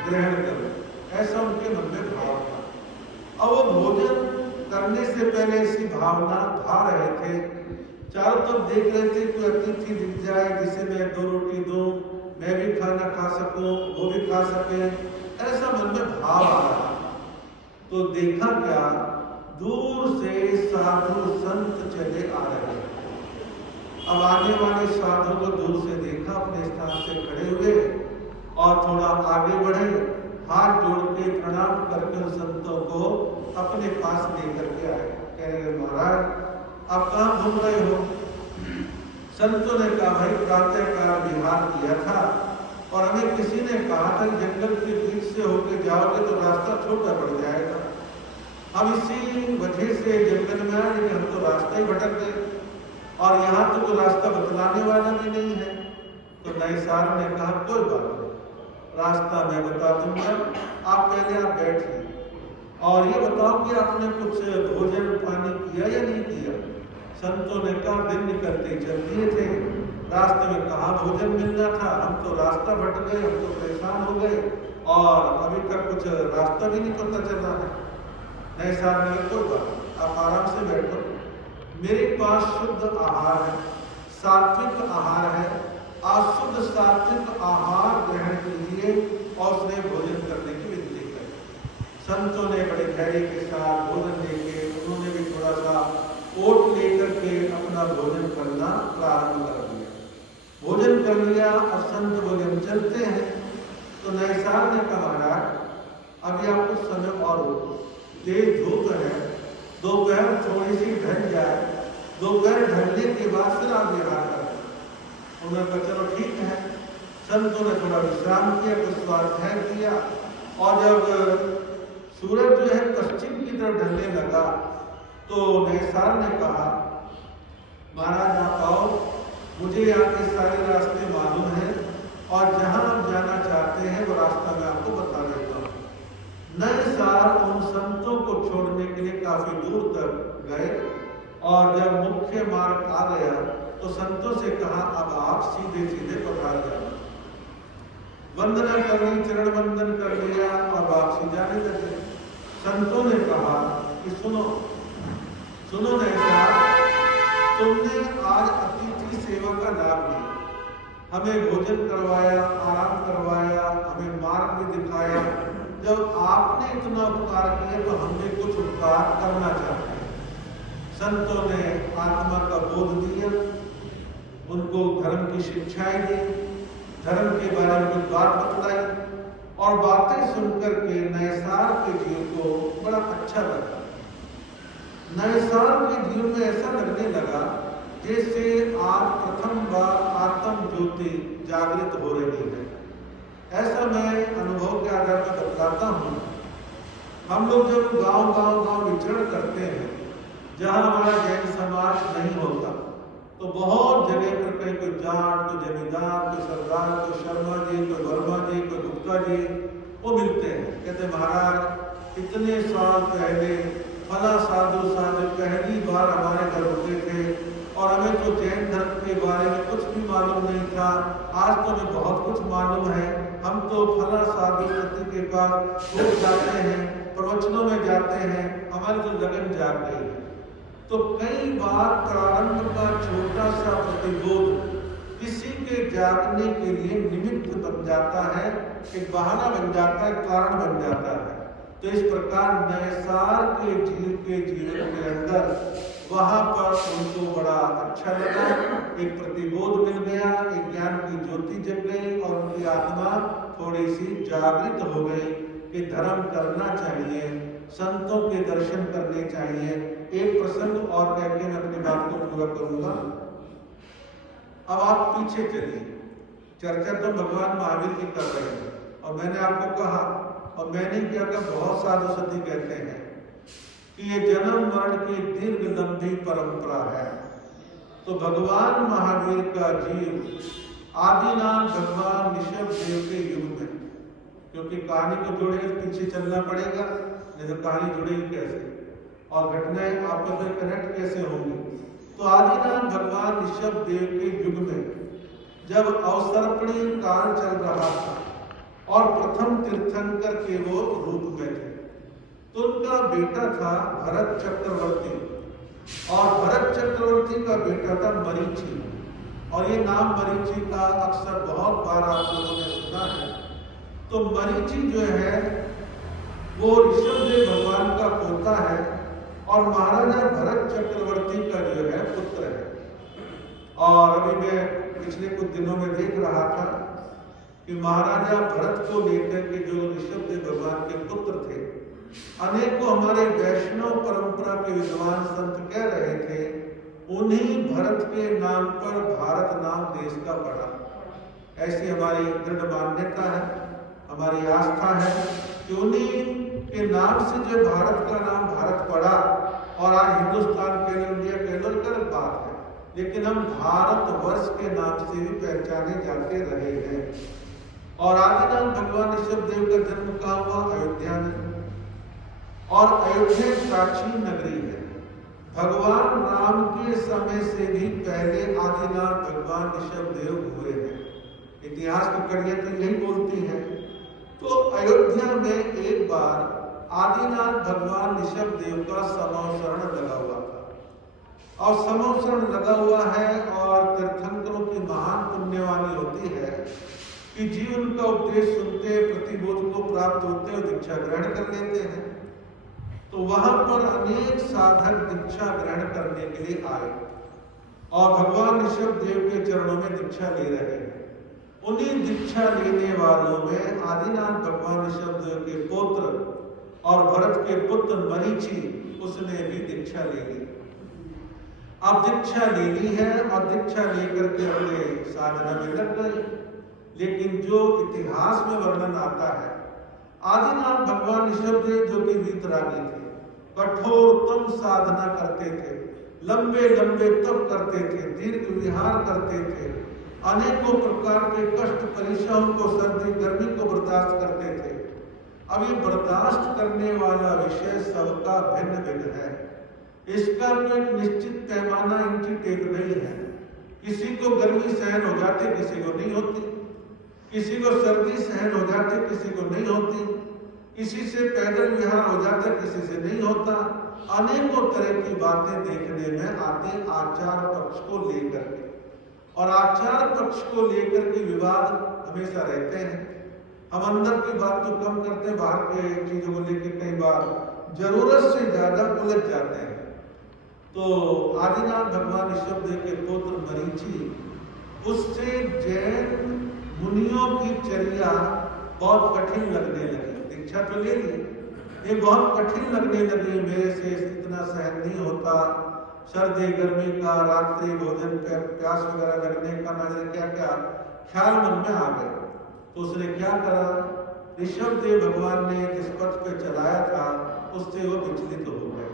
ग्रहण करूं। ऐसा उनके मन में भाव था। अब वो भोजन करने से पहले ऐसी भावना भा रहे थे, चारों तरफ देख रहे थे कि अतिथि दिख जाए जिसे मैं 2 रोटी दूं, मैं भी खाना खा सकूं, वो भी खा सके, ऐसा मन में भाव आ रहा। तो देखा क्या, दूर से साधु संत चले आ रहे हैं। अब आने वाले साधु को दूर से देखा, अपने स्थान से खड़े हुए और थोड़ा आगे बढ़े, हाथ जोड़ के प्रणाम करके उन संतों को अपने पास लेकर के आए। कह रहे महाराज आप कहाँ घूम रहे हो? संतों ने कहा भाई प्रातःकाल विहार किया था और हमें किसी ने कहा था जंगल के बीच से होकर जाओगे तो रास्ता छोटा पड़ जाएगा। हम इसी वजह से जंगल में आए, लेकिन हम तो रास्ता ही भटक गए और यहाँ तो कोई रास्ता बतलाने वाला भी नहीं है। तो नए साल ने कहा कोई बात नहीं, रास्ता मैं बता दूंगा, आप पहले आप बैठिए और ये बताओ कि आपने कुछ भोजन पानी किया या नहीं किया? संतों ने कहा दिन निकलते चल दिए थे, रास्ते में कहाँ भोजन मिलना था, हम तो रास्ता भट गए, हम तो परेशान हो गए और अभी तक कुछ रास्ता भी नहीं पता चला है। नए साल ने कोई बात, आप आराम से बैठो, मेरे पास शुद्ध आहार है, सात्विक आहार है, आप शुद्ध सात्विक आहार ग्रहण कीजिए और उसने भोजन करने की विनती करी। संतों ने बड़े धैर्य के साथ भोजन लेके, उन्होंने भी थोड़ा सा ओट लेकर के अपना भोजन करना प्रारंभ कर दिया। भोजन कर लिया और संत बोले हम चलते हैं। तो नए साल ने कहा महाराज अभी आप कुछ समय और हो, तेज धूप है, दोपहर थोड़ी सी ढल जाए, दोपहर ढलने के बाद फिर आप विहार करें। उन्होंने कहा चलो ठीक है। संतों ने थोड़ा विश्राम किया, कुछ स्वाध्याय किया और जब सूरज जो है पश्चिम की तरफ ढलने लगा तो नए साल ने कहा महाराज आप आओ, मुझे यहाँ के सारे रास्ते मालूम हैं और जहाँ आप जाना चाहते हैं वो रास्ता मैं आपको बता देता हूँ। नए साल उन संतों को छोड़ने के लिए काफी दूर तक गए और जब मुख्य मार्ग आ गया तो संतों से कहा अब आप सीधे सीधे पधार जाओ। वंदना कर ली, चरण वंदन कर लिया और वापसी जाने लगे। संतों ने कहा कि सुनो सुनो नए साल, तुमने आज अतिथि सेवा का लाभ लिया, हमें भोजन करवाया, आराम करवाया, हमें मार्ग भी दिखाया। जब आपने इतना उपकार किया तो हमने कुछ उपकार करना चाहते हैं। संतों ने आत्मा का बोध दिया, उनको धर्म की शिक्षाएं दी, धर्म के बारे में कुछ बात बतलाई और बातें सुनकर के नए साल के जीवन को बड़ा अच्छा लगा। नए साल के जीवन में ऐसा लगने लगा जैसे आज प्रथम बार आत्म ज्योति जागृत हो रही है। ऐसा मैं अनुभव के आधार पर बतलाता हूँ। हम लोग जब गांव विचरण करते हैं, जहाँ हमारा जैन समाज नहीं होता, तो बहुत जगह पर कहीं कोई जाट, कोई जमींदार, कोई सरदार, कोई शर्मा जी, कोई वर्मा जी, कोई गुप्ता जी, वो मिलते हैं। कहते महाराज इतने साल पहले फला साधु पहली बार हमारे घर होते थे और हमें तो जैन धर्म के बारे में कुछ भी मालूम नहीं था, आज तो हमें बहुत कुछ मालूम है। हम तो फला साधु के पास रोज जाते हैं, प्रवचनों में जाते हैं, हमारी तो लगन जाग गई है। तो कई बार प्रारंभ का छोटा सा प्रतिबोध किसी के जागने के लिए निमित्त बन जाता है, एक बहाना बन जाता है, कारण बन जाता है। तो इस प्रकार नए साल के जीवन के अंदर वहां पर उनको बड़ा अच्छा लगा, एक प्रतिबोध मिल गया, एक ज्ञान की ज्योति जग गई और उनकी आत्मा थोड़ी सी जागृत हो गई कि धर्म करना चाहिए, संतों के दर्शन करने चाहिए। एक प्रसंग और कह के मैं अपनी बात को पूरा करूंगा। अब आप पीछे चलिए, चर्चा तो भगवान महावीर की कर रहे हैं और मैंने आपको कहा और मैंने क्या का बहुत साधु संत कहते हैं कि ये जन्म मरण की दीर्घ लंबी परंपरा है। तो भगवान महावीर का जीव आदिनाथ भगवान ऋषभ देव के युग में, क्योंकि कहानी को जोड़ेंगे तो पीछे चलना पड़ेगा, नहीं तो कहानी जुड़ेगी कैसे और घटनाएं आपस में कनेक्ट कैसे होंगी। तो आदिनाथ भगवान ऋषभ देव के युग में जब अवसर्पणी काल चल रहा था और प्रथम तीर्थंकर के वो रूप में थे, तो उनका बेटा था भरत चक्रवर्ती, और भरत चक्रवर्ती का बेटा था मरीचि। और ये नाम मरीचि का अक्सर बहुत बार आप लोगों ने सुना है। तो मरीचि जो है वो ऋषभदेव भगवान का पोता है और महाराजा भरत चक्रवर्ती का जो है पुत्र है। और अभी मैं पिछले कुछ दिनों में देख रहा था कि महाराजा भरत को लेकर के जो ऋषभदेव भगवान के पुत्र थे, अनेकों हमारे वैष्णव परंपरा के विद्वान संत कह रहे थे उन्हीं भरत के नाम पर भारत नाम देश का पड़ा। ऐसी हमारी दृढ़ मान्यता है, हमारी आस्था है कि उन्हीं के नाम से जो भारत का नाम भारत पड़ा। और आज हिंदुस्तान कह लो, इंडिया कह लो, गलत बात है, लेकिन हम भारत वर्ष के नाम से भी पहचाने जाते रहे हैं। और आदिनाथ भगवान ऋषभदेव का जन्म कहाँ हुआ? अयोध्या में। और अयोध्या प्राचीन नगरी है। भगवान राम के समय से भी पहले आदिनाथ भगवान ऋषभदेव हुए हैं। इतिहास की कड़ियां तो यही बोलती हैं। तो अयोध्या में एक बार आदिनाथ भगवान ऋषभदेव का समवसरण लगा हुआ था। और समवसरण लगा हुआ है और तीर्थंकरों की महान पुण्यवानी होती है कि जीवन का उपदेश सुनते, प्रतिबोध को प्राप्त होते और दीक्षा ग्रहण कर लेते हैं। तो वहां पर अनेक साधक दीक्षा ग्रहण करने के लिए आए और भगवान ऋषभदेव के चरणों में दीक्षा ले रहे हैं। उन्हीं दीक्षा लेने वालों में आदिनाथ भगवान ऋषभदेव के पुत्र और भरत के पुत्र मरीचि, उसने भी दीक्षा ले ली। अब दीक्षा ले ली है और दीक्षा लेकर के अपने साधना में लग गए। लेकिन जो इतिहास में वर्णन आता है, आदिनाथ भगवान ऋषभदेव जो कि वीतरागी थे, कठोरतम साधना करते थे, लंबे लंबे तप करते थे, दीर्घ विहार करते थे, अनेकों प्रकार के कष्ट परेशानियों को, सर्दी गर्मी को बर्दाश्त करते थे। अब ये बर्दाश्त करने वाला विषय सबका भिन्न भिन्न है। इसका कोई निश्चित पैमाना इंची टेक नहीं है। किसी को गर्मी सहन हो जाती, किसी को नहीं होती। किसी को सर्दी सहन हो जाती, किसी को नहीं होती। किसी से पैदल विहार हो जाता, किसी से नहीं होता। अनेकों तरह की बातें देखने में आती आचार पक्ष को लेकर के, और आचार पक्ष को लेकर के विवाद हमेशा रहते हैं। हम अंदर की बात तो कम करते हैं, बाहर के चीजों को लेकर कई बार जरूरत से ज्यादा उलझ जाते हैं। तो आदिनाथ भगवान ऋषभदेव के पुत्र मरीचि, उससे जैन मुनियों की चर्या बहुत कठिन लगने लगी। दीक्षा तो ले ली, ये बहुत कठिन लगने लगी, मेरे से इतना सहन नहीं होता। सर्दी गर्मी का, रात्रि भोजन प्यास वगैरह लगने का, ना जाने क्या क्या ख्याल मन में आ गए। तो उसने क्या करा, ऋषभदेव भगवान ने जिस पथ पे चलाया था उससे वो विचलित हो गए,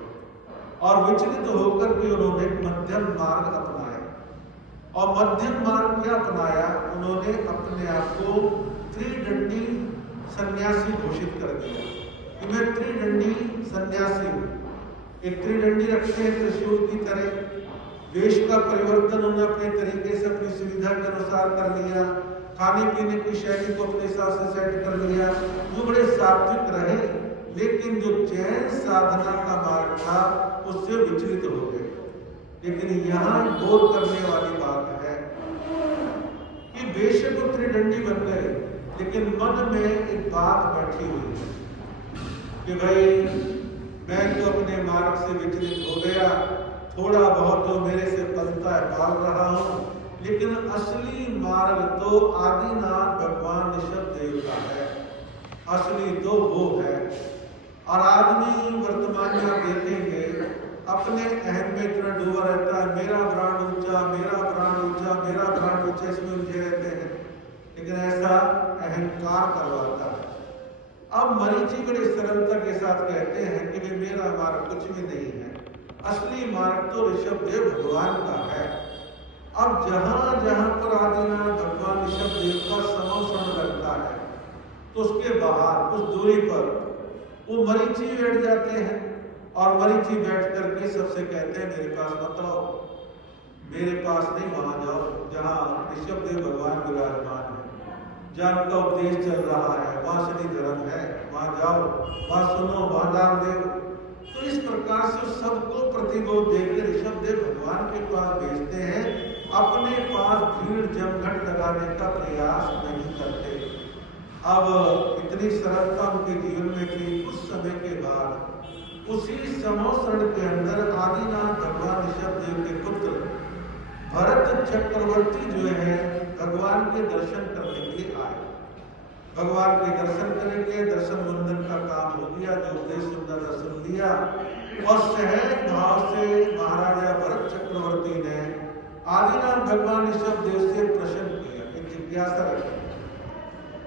और विचलित होकर के उन्होंने मध्यम मार्ग अपनाया। और मध्यम मार्ग क्या अपनाया, उन्होंने अपने आप को त्रिदंडी सन्यासी घोषित कर दिया कि मैं त्रिदंडी सन्यासी हूँ। एक त्रिदंडी रखते हैं त्रिशूल की तरह। वेश का परिवर्तन उन्होंने अपने तरीके से अपनी सुविधा के अनुसार कर लिया। खाने पीने की शैली को अपने हिसाब से सेट कर लिया। वो बड़े सात्विक रहे, लेकिन जो जैन साधना का मार्ग था उससे विचलित हो गए। लेकिन यहाँ गौर करने वाली बात है कि बेशक वो त्रिदंडी बन गए, लेकिन मन में एक बात बैठी हुई है कि भाई मैं तो अपने मार्ग से विचलित हो गया, थोड़ा बहुत जो मेरे से पलता है पाल रहा हूँ, लेकिन असली मार्ग तो आदिनाथ भगवान ऋषभदेव का है। असली तो वो है। और आदमी वर्तमान में आप देखेंगे अपने अहम में इतना डूबा रहता है, मेरा ब्रांड ऊंचा, मेरा ब्रांड ऊंचा, मेरा ब्रांड ऊंचा, इसमें उलझे रहते हैं। लेकिन ऐसा अहंकार करवाता है। अब मरीचि बड़े सरलता के साथ कहते हैं कि वे मेरा मार्ग कुछ भी नहीं है, असली मार्ग तो ऋषभदेव भगवान का है। अब जहां जहां पर आदिनाथ भगवान ऋषभदेव का समोषण लगता है तो उसके बाहर कुछ दूरी पर वो मरीचि बैठ जाते हैं और मरीचि बैठ करके सबसे कहते हैं मेरे पास मत आओ, मेरे पास नहीं, वहां जाओ जहां ऋषभदेव भगवान विराजमान है, जहां उनका उपदेश चल रहा है, वहां शनि धर्म है, वहां जाओ, वहां सुनो, वहां दान दो। तो इस प्रकार से सबको प्रतिबोध देकर ऋषभदेव भगवान के पास भेजते हैं, अपने पास भीड़ जमघट लगाने का प्रयास नहीं करते। अब इतनी सरलता उनके जीवन में थी। कुछ समय के बाद उसी समोषण के अंदर आदिनाथ भगवान ऋषभदेव के पुत्र भरत चक्रवर्ती जो है भगवान के दर्शन करने के लिए आए। भगवान के दर्शन करेंगे, दर्शन वंदन का काम हो गया, जो उपदेश सुंदर दर्शन लिया और सहज भाव से महाराजा भरत चक्रवर्ती ने आदिनाथ भगवान ऋषभदेव से प्रश्न किया, एक जिज्ञासा रखी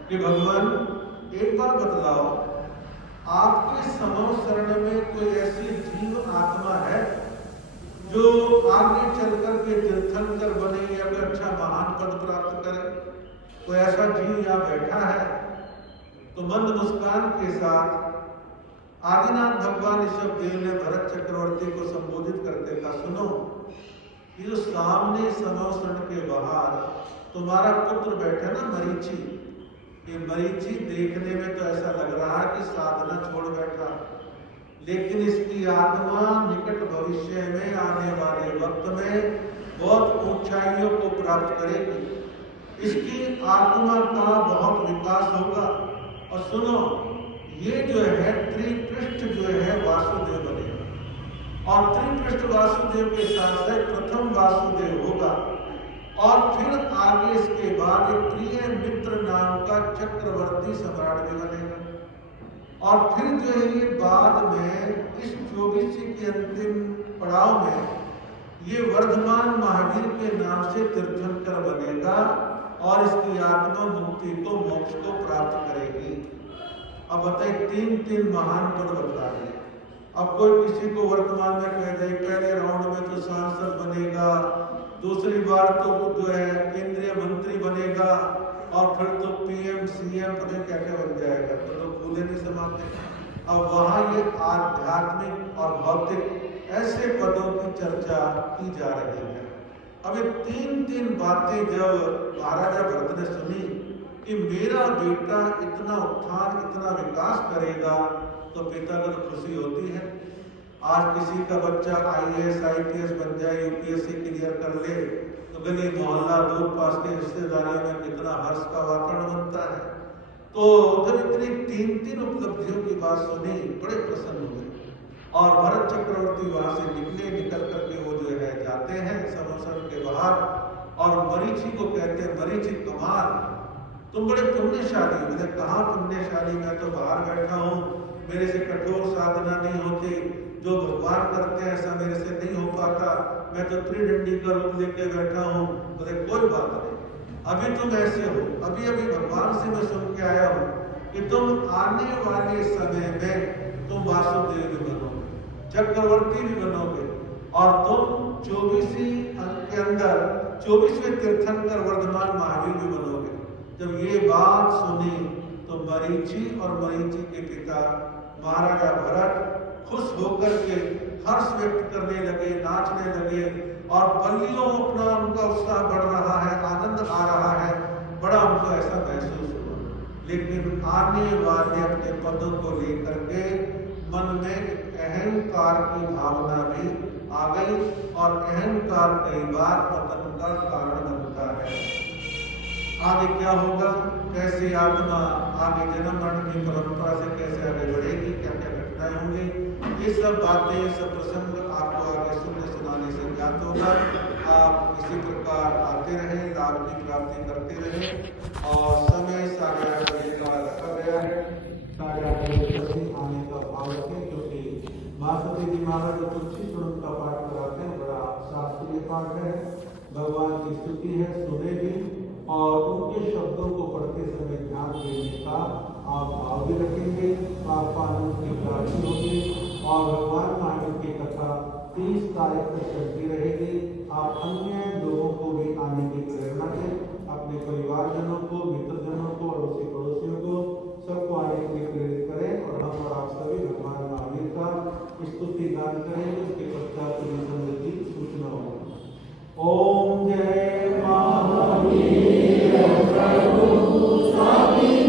कि भगवान एक बात बतलाओ, आपके समोषण में कोई ऐसी जीव आत्मा है जो आगे चल करके तीर्थंकर बने या कोई अच्छा महान पद प्राप्त करे? कोई ऐसा जीव यहाँ बैठा है? तो मंद मुस्कान के साथ आदिनाथ भगवान ऋषभदेव ने भरत चक्रवर्ती को संबोधित करते कहा, सुनो, ये जो सामने समोषण के बाहर तुम्हारा पुत्र बैठा ना मरीचि, ये मरीचि देखने में तो ऐसा लग रहा है कि साधना छोड़ बैठा, लेकिन इसकी आत्मा निकट भविष्य में आने वाले वक्त में बहुत ऊंचाइयों को प्राप्त करेगी। इसकी आत्मा का बहुत विकास होगा। और सुनो, ये जो है त्रिपृष्ठ जो है वासुदेव बनेगा और त्रिपृष्ठ वासुदेव के साथ साथ प्रथम वासुदेव होगा और फिर आगे इसके बाद एक प्रिय मित्र नाम का चक्रवर्ती सम्राट भी बनेगा और फिर जो है ये बाद में इस 24 के अंतिम पड़ाव में ये वर्धमान महावीर के नाम से तीर्थंकर बनेगा और इसकी आत्मा मुक्ति को, मोक्ष को प्राप्त करेगी। अब बताइए, तीन महान पद बता दिए। अब कोई किसी को वर्तमान में कह दे पहले राउंड में तो सांसद बनेगा, दूसरी बार तो जो है केंद्रीय मंत्री बनेगा और फिर तो पीएम सीएम पता क्या क्या बन जाएगा, तो लोग भूले नहीं समाते। अब वहां ये आध्यात्मिक और भौतिक ऐसे पदों की चर्चा की जा रही है। अब ये तीन बातें जब महाराजा भरत ने सुनी कि मेरा बेटा इतना उत्थान, इतना विकास करेगा, तो पिता को तो खुशी होती है। आज किसी का बच्चा IAS IPS बन जाए, UPSC क्लियर कर ले, तो गली मोहल्ला दूर पास के रिश्तेदारियों में कितना हर्ष का वातावरण बनता है। तो जब इतनी तीन उपलब्धियों की बात सुनी, बड़े प्रसन्न हुए और भरत चक्रवर्ती वहां से निकल करके वो जो है जाते हैं समोषण के बाहर और मरीचि को कहते हैं, मरीचि कमाल, तुम बड़े पुण्यशाली। मैंने कहा पुण्यशाली, मैं तो बाहर बैठा हूँ, मेरे से कठोर साधना नहीं होती, जो भगवान करते हैं ऐसा मेरे से नहीं हो पाता, मैं तो त्रिदंडी का रूप लेके बैठा हूँ। बोले कोई बात नहीं, अभी तुम ऐसे हो, अभी भगवान से मैं सुन के आया हूँ कि तुम आने वाले समय में तुम वासुदेव भी बनोगे, चक्रवर्ती भी बनोगे और तुम 24 अंक के अंदर 24वें तीर्थंकर वर्धमान महावीर भी बनोगे। जब ये बात सुनी तो मरीचि और मरीचि के पिता महाराजा भरत खुश होकर के हर्ष व्यक्त करने लगे, नाचने लगे और बलियों अपना उनका उत्साह बढ़ रहा है, आनंद आ रहा है, बड़ा उनको ऐसा महसूस हुआ। लेकिन आने वाले अपने पदों को लेकर के मन में अहंकार की भावना भी आ गई और अहंकार कई बार पतन का कारण बनता है। आगे क्या होगा, कैसे आत्मा आगे जन्म मरण की परंपरा से कैसे आगे बढ़ेगी, क्या क्या घटनाएं होंगी, ये सब बातें, सब प्रसंग आपको आगे सुनने सुनाने से ज्ञात होगा। आप इसी प्रकार आते रहें, लाभ की प्राप्ति करते रहें और समय 8:30 बजे का रखा गया है। 8:30 बजे आने का भाव रखें, क्योंकि महासती जी महाराज जो तुलसी स्वरूप का पाठ कराते हैं, बड़ा शास्त्रीय पाठ है, भगवान की स्तुति है, सुने भी और उनके शब्दों को पढ़ते समय ध्यान देने का आप भाव भी रखेंगे तो आपको आनंद की प्राप्ति होगी। और भगवान महावीर की कथा 30 तारीख तक चलती रहेगी। आप अन्य लोगों को भी आने की प्रेरणा दें, अपने परिवारजनों को, मित्रजनों को, अड़ोसी पड़ोसियों को, सबको आने के लिए प्रेरित करें। और हम और आप सभी भगवान महावीर का स्तुति गान करेंगे। उसके पश्चात समृद्धि सूचना होगी। ओम जय महावीर प्रभु स्वामी।